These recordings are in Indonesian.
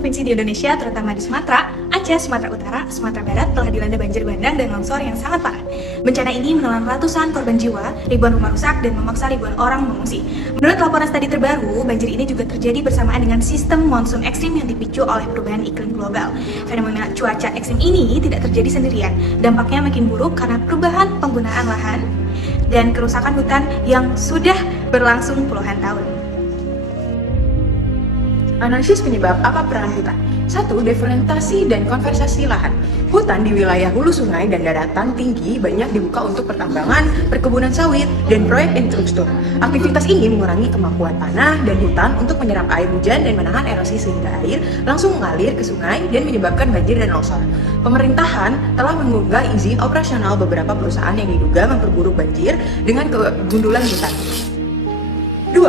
provinsi di Indonesia, terutama di Sumatera, Aceh, Sumatera Utara, Sumatera Barat telah dilanda banjir bandang dan longsor yang sangat parah. Bencana ini menelan ratusan korban jiwa, ribuan rumah rusak, dan memaksa ribuan orang mengungsi. Menurut laporan studi terbaru, banjir ini juga terjadi bersamaan dengan sistem monsun ekstrim yang dipicu oleh perubahan iklim global. Fenomena cuaca ekstrim ini tidak terjadi sendirian. Dampaknya makin buruk karena perubahan penggunaan lahan dan kerusakan hutan yang sudah berlangsung puluhan tahun. Analisis penyebab apa peran hutan? 1. Deforestasi dan konservasi lahan. Hutan di wilayah hulu sungai dan daratan tinggi banyak dibuka untuk pertambangan, perkebunan sawit, dan proyek infrastruktur. Aktivitas ini mengurangi kemampuan tanah dan hutan untuk menyerap air hujan dan menahan erosi sehingga air langsung mengalir ke sungai dan menyebabkan banjir dan longsor. Pemerintahan telah mengunggah izin operasional beberapa perusahaan yang diduga memperburuk banjir dengan kegundulan hutan. 2.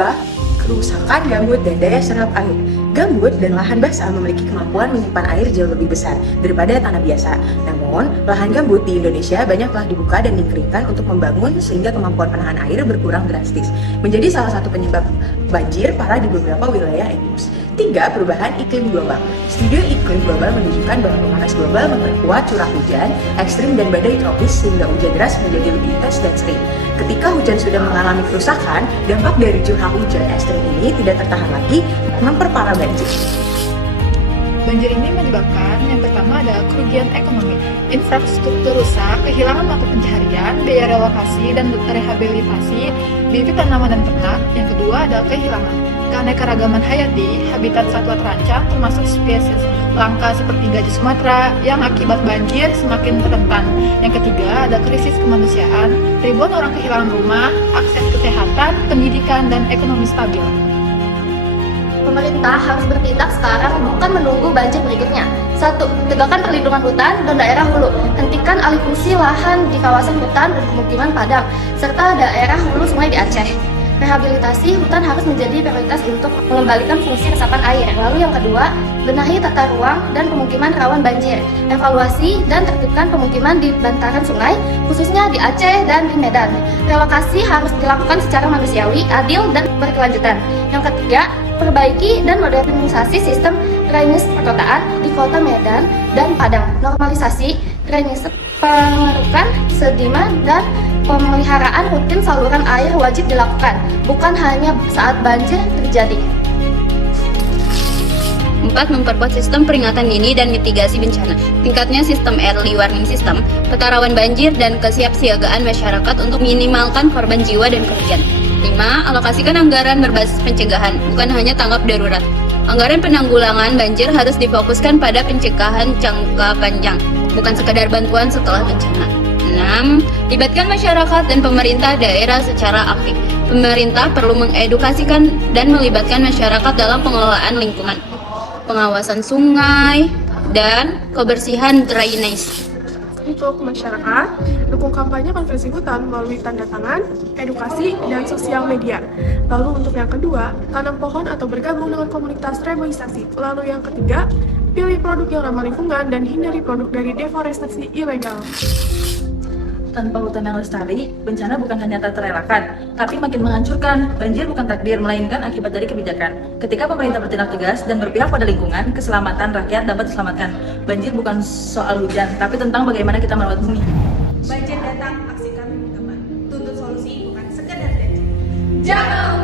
Kerusakan gambut dan daya serap air. Gambut dan lahan basah memiliki kemampuan menyimpan air jauh lebih besar daripada tanah biasa. Namun, lahan gambut di Indonesia banyak telah dibuka dan dikeringkan untuk membangun sehingga kemampuan penahan air berkurang drastis, menjadi salah satu penyebab banjir parah di beberapa wilayah endemik. 3. Perubahan iklim global. Studi iklim global menunjukkan bahwa pemanas global memperkuat curah hujan ekstrim dan badai tropis sehingga hujan deras menjadi lebih intens dan sering. Ketika hujan sudah mengalami kerusakan, dampak dari curah hujan ekstrim ini tidak tertahan lagi, memperparah banjir. Banjir ini menyebabkan yang pertama adalah kerugian ekonomi, infrastruktur rusak, kehilangan mata pencaharian, biaya relokasi dan rehabilitasi, bibit tanaman dan ternak. Yang kedua adalah kehilangan keanekaragaman hayati, habitat satwa terancam termasuk spesies langka seperti gajah Sumatera yang akibat banjir semakin rentan. Yang ketiga ada krisis kemanusiaan, ribuan orang kehilangan rumah, akses kesehatan, pendidikan dan ekonomi stabil. Pemerintah harus bertindak sekarang, bukan menunggu banjir berikutnya. 1. Tegakkan perlindungan hutan dan daerah hulu. Hentikan alih fungsi lahan di kawasan hutan dan pemukiman padat, serta daerah hulu sungai di Aceh. Rehabilitasi hutan harus menjadi prioritas untuk mengembalikan fungsi resapan air. Lalu yang kedua, benahi tata ruang dan pemukiman rawan banjir. Evaluasi dan tertibkan pemukiman di bantaran sungai, khususnya di Aceh dan di Medan. Relokasi harus dilakukan secara manusiawi, adil, dan berkelanjutan. Yang ketiga, perbaiki dan modernisasi sistem drainase perkotaan di kota Medan dan Padang. Normalisasi drainase, pengerukan sedimen dan pemeliharaan rutin saluran air wajib dilakukan, bukan hanya saat banjir terjadi. 4. Memperkuat sistem peringatan dini dan mitigasi bencana. Tingkatnya sistem early warning system, peta rawan banjir, dan kesiapsiagaan masyarakat untuk minimalkan korban jiwa dan kerugian. 5. Alokasikan anggaran berbasis pencegahan, bukan hanya tanggap darurat. Anggaran penanggulangan banjir harus difokuskan pada pencegahan jangka panjang, bukan sekadar bantuan setelah bencana. 6. Libatkan masyarakat dan pemerintah daerah secara aktif. Pemerintah perlu mengedukasikan dan melibatkan masyarakat dalam pengelolaan lingkungan, pengawasan sungai, dan kebersihan drainase. Untuk masyarakat, dukung kampanye konservasi hutan melalui tanda tangan, edukasi, dan sosial media. Lalu untuk yang kedua, tanam pohon atau bergabung dengan komunitas reboisasi. Lalu yang ketiga, pilih produk yang ramah lingkungan dan hindari produk dari deforestasi ilegal. Tanpa hutan yang lestari, bencana bukan hanya tak terelakkan, tapi makin menghancurkan. Banjir bukan takdir, melainkan akibat dari kebijakan. Ketika pemerintah bertindak tegas dan berpihak pada lingkungan, keselamatan rakyat dapat diselamatkan. Banjir bukan soal hujan, tapi tentang bagaimana kita merawat bumi. Banjir datang, aksi kami menggapai. Tuntut solusi, bukan sekedar janji. Jangan